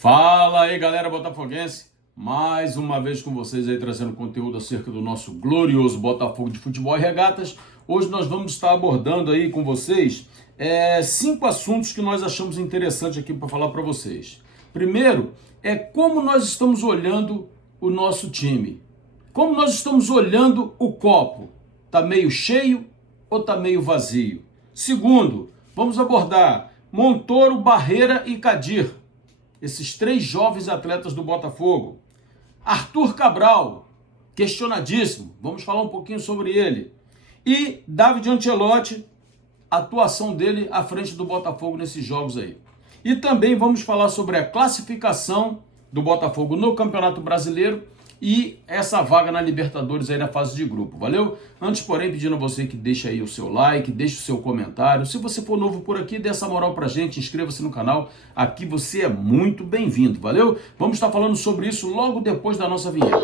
Fala aí, galera botafoguense, mais uma vez com vocês aí trazendo conteúdo acerca do nosso glorioso Botafogo de Futebol e Regatas. Hoje nós vamos estar abordando aí com vocês 5 assuntos que nós achamos interessantes aqui para falar para vocês. Primeiro é como nós estamos olhando o nosso time, como nós estamos olhando o copo, tá meio cheio ou tá meio vazio? Segundo, vamos abordar Montoro, Barreira e Kadir, esses 3 jovens atletas do Botafogo. Arthur Cabral, questionadíssimo, vamos falar um pouquinho sobre ele. E David Ancelotti, a atuação dele à frente do Botafogo nesses jogos aí. E também vamos falar sobre a classificação do Botafogo no Campeonato Brasileiro e essa vaga na Libertadores aí na fase de grupo, valeu? Antes, porém, pedindo a você que deixe aí o seu like, deixe o seu comentário. Se você for novo por aqui, dê essa moral pra gente, inscreva-se no canal. Aqui você é muito bem-vindo, valeu? Vamos estar falando sobre isso logo depois da nossa vinheta.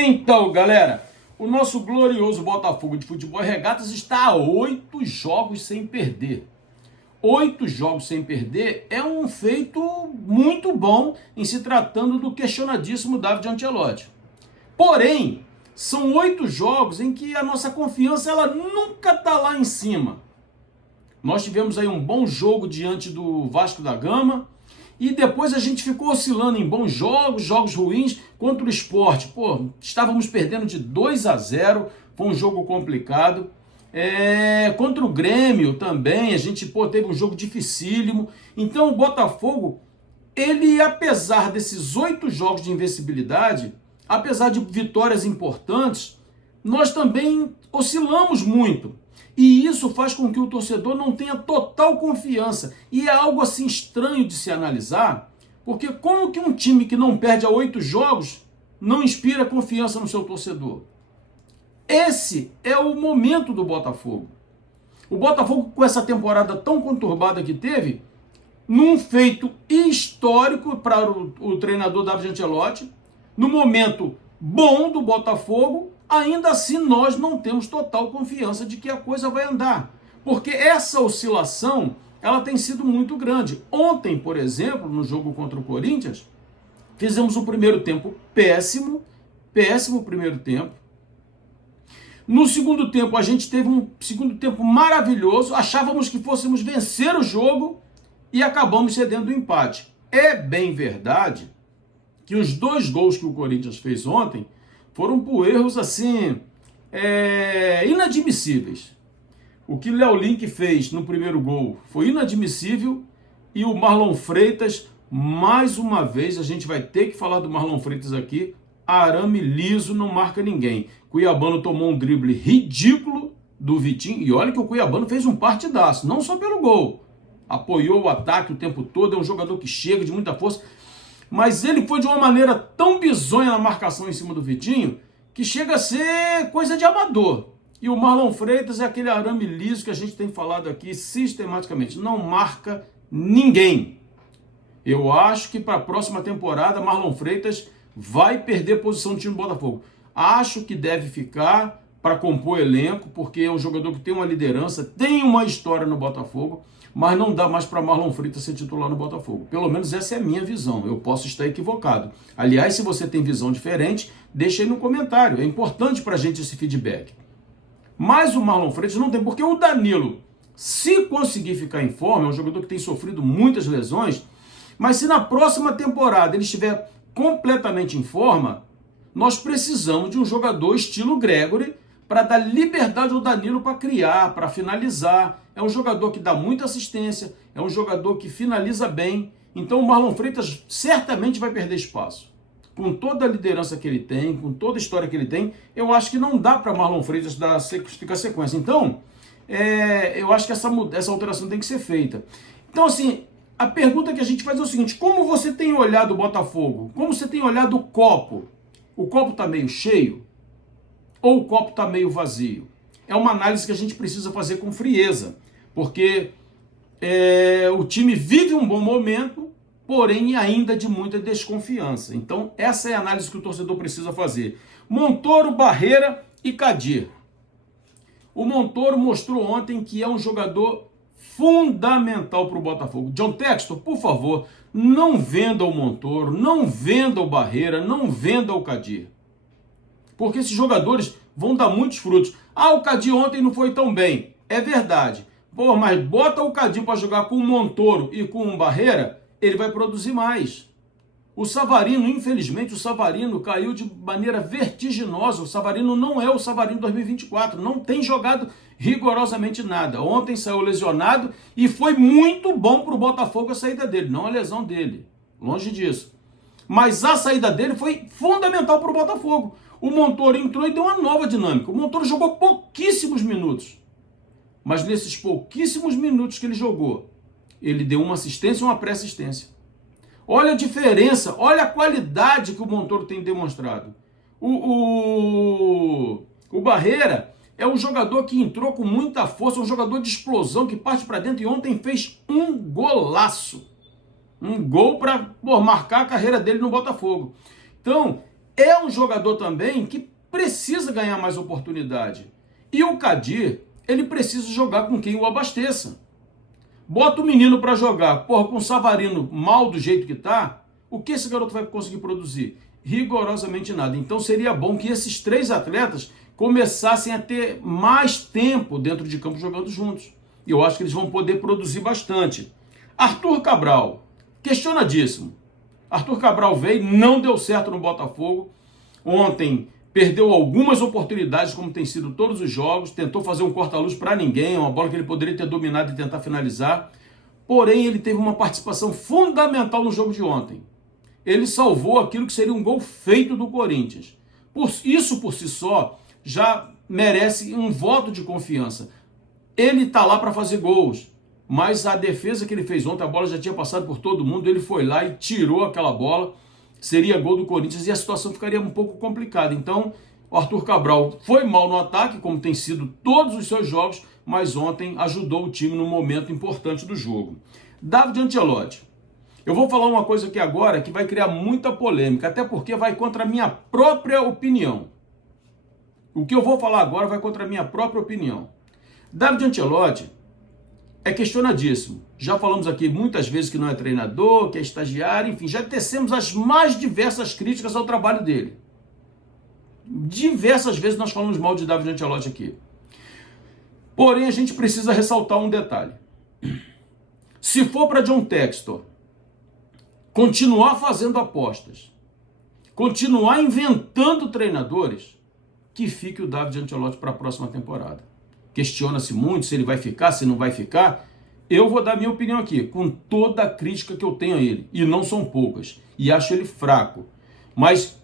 Então, galera, o nosso glorioso Botafogo de Futebol e Regatas está a 8 jogos sem perder. 8 jogos sem perder é um feito muito bom em se tratando do questionadíssimo David Ancelotti. Porém, são 8 jogos em que a nossa confiança ela nunca está lá em cima. Nós tivemos aí um bom jogo diante do Vasco da Gama, e depois a gente ficou oscilando em bons jogos, jogos ruins contra o Sport. Estávamos perdendo de 2-0, foi um jogo complicado. Contra o Grêmio também, a gente teve um jogo dificílimo. Então o Botafogo, ele apesar desses 8 jogos de invencibilidade, apesar de vitórias importantes, nós também oscilamos muito. E isso faz com que o torcedor não tenha total confiança. E é algo assim estranho de se analisar, porque como que um time que não perde há 8 jogos não inspira confiança no seu torcedor? Esse é o momento do Botafogo. O Botafogo, com essa temporada tão conturbada que teve, num feito histórico para o treinador David Ancelotti, no momento bom do Botafogo, ainda assim nós não temos total confiança de que a coisa vai andar, porque essa oscilação ela tem sido muito grande. Ontem, por exemplo, no jogo contra o Corinthians, fizemos um primeiro tempo péssimo primeiro tempo. No segundo tempo a gente teve um segundo tempo maravilhoso, achávamos que fôssemos vencer o jogo e acabamos cedendo o empate. É bem verdade que os 2 gols que o Corinthians fez ontem foram por erros assim, inadmissíveis. O que Léo Link fez no primeiro gol foi inadmissível, e o Marlon Freitas, mais uma vez, a gente vai ter que falar do Marlon Freitas aqui, arame liso, não marca ninguém. Cuiabano tomou um drible ridículo do Vitinho, e olha que o Cuiabano fez um partidaço, não só pelo gol, apoiou o ataque o tempo todo, é um jogador que chega de muita força, mas ele foi de uma maneira tão bizonha na marcação em cima do Vitinho, que chega a ser coisa de amador. E o Marlon Freitas é aquele arame liso que a gente tem falado aqui sistematicamente, não marca ninguém. Eu acho que para a próxima temporada, Marlon Freitas vai perder posição do time do Botafogo. Acho que deve ficar para compor elenco, porque é um jogador que tem uma liderança, tem uma história no Botafogo, mas não dá mais para Marlon Freitas ser titular no Botafogo. Pelo menos essa é a minha visão, eu posso estar equivocado. Aliás, se você tem visão diferente, deixa aí no comentário, é importante para a gente esse feedback. Mas o Marlon Freitas não tem, porque o Danilo, se conseguir ficar em forma, é um jogador que tem sofrido muitas lesões, mas se na próxima temporada ele estiver completamente em forma, nós precisamos de um jogador estilo Gregory para dar liberdade ao Danilo para criar, para finalizar. É um jogador que dá muita assistência, é um jogador que finaliza bem. Então o Marlon Freitas certamente vai perder espaço. Com toda a liderança que ele tem, com toda a história que ele tem, eu acho que não dá para Marlon Freitas ficar sequência. Então, eu acho que essa alteração tem que ser feita. Então, assim, a pergunta que a gente faz é o seguinte: como você tem olhado o Botafogo? Como você tem olhado o copo? O copo está meio cheio? Ou o copo está meio vazio? É uma análise que a gente precisa fazer com frieza, porque o time vive um bom momento, porém ainda de muita desconfiança. Então, essa é a análise que o torcedor precisa fazer. Montoro, Barreira e Kadir. O Montoro mostrou ontem que é um jogador fundamental para o Botafogo. John Textor, por favor, não venda o Montoro, não venda o Barreira, não venda o Kadir. Porque esses jogadores vão dar muitos frutos. Ah, o Kadir ontem não foi tão bem. É verdade. Pô, mas bota o Kadir para jogar com o Montoro e com o Barreira, ele vai produzir mais. O Savarino, infelizmente, o Savarino caiu de maneira vertiginosa. O Savarino não é o Savarino 2024. Não tem jogado rigorosamente nada. Ontem saiu lesionado e foi muito bom para o Botafogo a saída dele, não a lesão dele. Longe disso. Mas a saída dele foi fundamental para o Botafogo. O Montoro entrou e deu uma nova dinâmica. O Montoro jogou pouquíssimos minutos. Mas nesses pouquíssimos minutos que ele jogou, ele deu uma assistência e uma pré-assistência. Olha a diferença, olha a qualidade que o Montoro tem demonstrado. O Barreira é um jogador que entrou com muita força, um jogador de explosão que parte para dentro e ontem fez um golaço. Um gol para marcar a carreira dele no Botafogo. Então, é um jogador também que precisa ganhar mais oportunidade. E o Kadir, ele precisa jogar com quem o abasteça. Bota o menino para jogar, com o Savarino mal do jeito que tá, o que esse garoto vai conseguir produzir? Rigorosamente nada. Então seria bom que esses três atletas começassem a ter mais tempo dentro de campo jogando juntos. E eu acho que eles vão poder produzir bastante. Arthur Cabral, questionadíssimo. Arthur Cabral veio, não deu certo no Botafogo. Ontem perdeu algumas oportunidades, como tem sido todos os jogos, tentou fazer um corta-luz para ninguém, uma bola que ele poderia ter dominado e tentar finalizar. Porém, ele teve uma participação fundamental no jogo de ontem. Ele salvou aquilo que seria um gol feito do Corinthians. Isso por si só já merece um voto de confiança. Ele está lá para fazer gols, mas a defesa que ele fez ontem, a bola já tinha passado por todo mundo, ele foi lá e tirou aquela bola. Seria gol do Corinthians e a situação ficaria um pouco complicada. Então, o Arthur Cabral foi mal no ataque, como tem sido todos os seus jogos, mas ontem ajudou o time num momento importante do jogo. David Ancelotti. Eu vou falar uma coisa aqui agora que vai criar muita polêmica, até porque vai contra a minha própria opinião. O que eu vou falar agora vai contra a minha própria opinião. David Ancelotti é questionadíssimo. Já falamos aqui muitas vezes que não é treinador, que é estagiário, enfim, já tecemos as mais diversas críticas ao trabalho dele. Diversas vezes nós falamos mal de David Ancelotti aqui. Porém, a gente precisa ressaltar um detalhe. Se for para John Textor continuar fazendo apostas, continuar inventando treinadores, que fique o David Ancelotti para a próxima temporada. Questiona-se muito se ele vai ficar, se não vai ficar. Eu vou dar minha opinião aqui, com toda a crítica que eu tenho a ele, e não são poucas, e acho ele fraco. Mas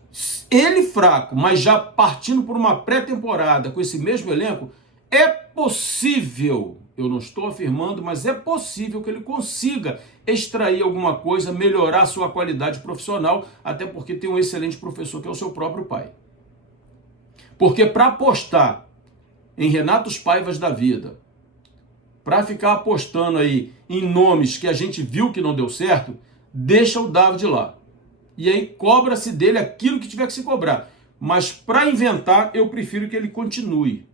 ele fraco, mas já partindo por uma pré-temporada com esse mesmo elenco, é possível, eu não estou afirmando, mas é possível que ele consiga extrair alguma coisa, melhorar a sua qualidade profissional, até porque tem um excelente professor que é o seu próprio pai. Porque para apostar em Renatos Paivas da vida, para ficar apostando aí em nomes que a gente viu que não deu certo, deixa o David lá. E aí cobra-se dele aquilo que tiver que se cobrar. Mas para inventar, eu prefiro que ele continue.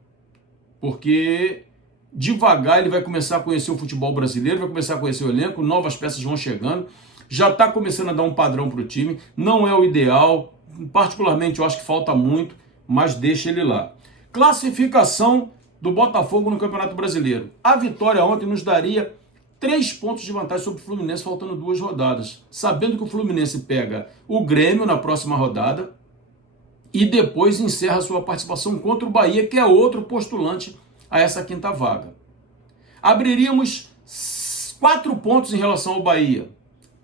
Porque devagar ele vai começar a conhecer o futebol brasileiro, vai começar a conhecer o elenco, novas peças vão chegando, já está começando a dar um padrão para o time, não é o ideal, particularmente eu acho que falta muito, mas deixa ele lá. Classificação do Botafogo no Campeonato Brasileiro. A vitória ontem nos daria 3 pontos de vantagem sobre o Fluminense, faltando 2 rodadas. Sabendo que o Fluminense pega o Grêmio na próxima rodada e depois encerra sua participação contra o Bahia, que é outro postulante a essa quinta vaga. Abriríamos 4 pontos em relação ao Bahia.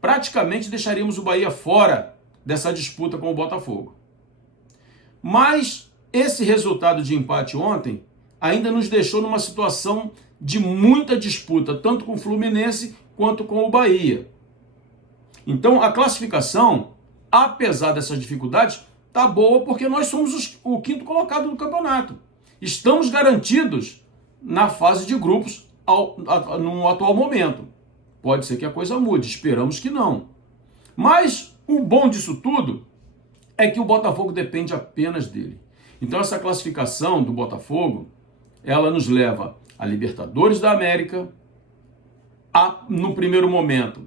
Praticamente deixaríamos o Bahia fora dessa disputa com o Botafogo. Mas esse resultado de empate ontem ainda nos deixou numa situação de muita disputa, tanto com o Fluminense quanto com o Bahia. Então a classificação, apesar dessas dificuldades, tá boa porque nós somos o 5º colocado do campeonato. Estamos garantidos na fase de grupos no atual momento. Pode ser que a coisa mude, esperamos que não. Mas o bom disso tudo é que o Botafogo depende apenas dele. Então essa classificação do Botafogo, ela nos leva a Libertadores da América, no primeiro momento,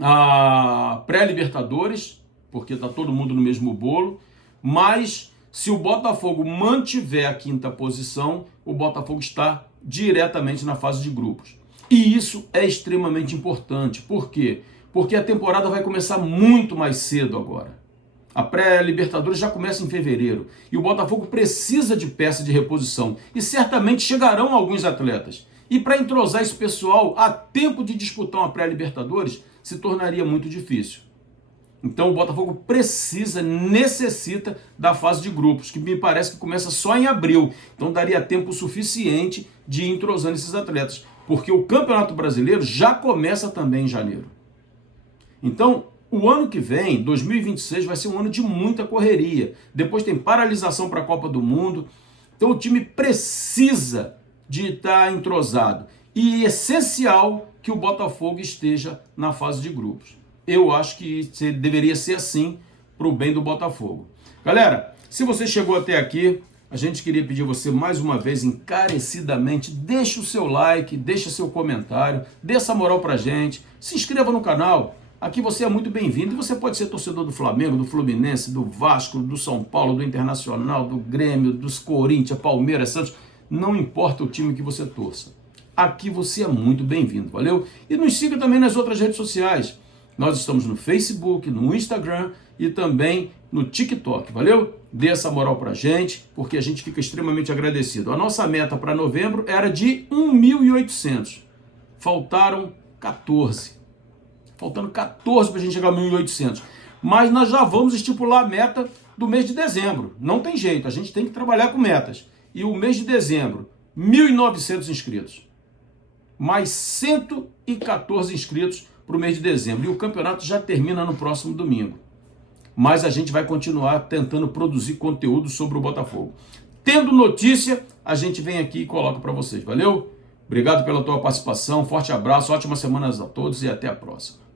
a pré-Libertadores, porque está todo mundo no mesmo bolo, mas se o Botafogo mantiver a quinta posição, o Botafogo está diretamente na fase de grupos. E isso é extremamente importante. Por quê? Porque a temporada vai começar muito mais cedo agora. A pré-Libertadores já começa em fevereiro e o Botafogo precisa de peça de reposição e certamente chegarão alguns atletas. E para entrosar esse pessoal a tempo de disputar uma pré-Libertadores se tornaria muito difícil. Então o Botafogo necessita da fase de grupos, que me parece que começa só em abril. Então daria tempo suficiente de ir entrosando esses atletas, porque o Campeonato Brasileiro já começa também em janeiro. Então, o ano que vem, 2026, vai ser um ano de muita correria. Depois tem paralisação para a Copa do Mundo. Então o time precisa de estar entrosado. E é essencial que o Botafogo esteja na fase de grupos. Eu acho que deveria ser assim para o bem do Botafogo. Galera, se você chegou até aqui, a gente queria pedir a você mais uma vez, encarecidamente, deixa o seu like, deixa seu comentário, dê essa moral pra gente, se inscreva no canal. Aqui você é muito bem-vindo e você pode ser torcedor do Flamengo, do Fluminense, do Vasco, do São Paulo, do Internacional, do Grêmio, dos Corinthians, Palmeiras, Santos. Não importa o time que você torça. Aqui você é muito bem-vindo, valeu? E nos siga também nas outras redes sociais. Nós estamos no Facebook, no Instagram e também no TikTok, valeu? Dê essa moral pra gente, porque a gente fica extremamente agradecido. A nossa meta para novembro era de 1.800. Faltaram 14. Faltando 14 para a gente chegar a 1.800. Mas nós já vamos estipular a meta do mês de dezembro. Não tem jeito, a gente tem que trabalhar com metas. E o mês de dezembro, 1.900 inscritos. Mais 114 inscritos para o mês de dezembro. E o campeonato já termina no próximo domingo. Mas a gente vai continuar tentando produzir conteúdo sobre o Botafogo. Tendo notícia, a gente vem aqui e coloca para vocês. Valeu? Obrigado pela tua participação. Forte abraço, ótimas semanas a todos e até a próxima.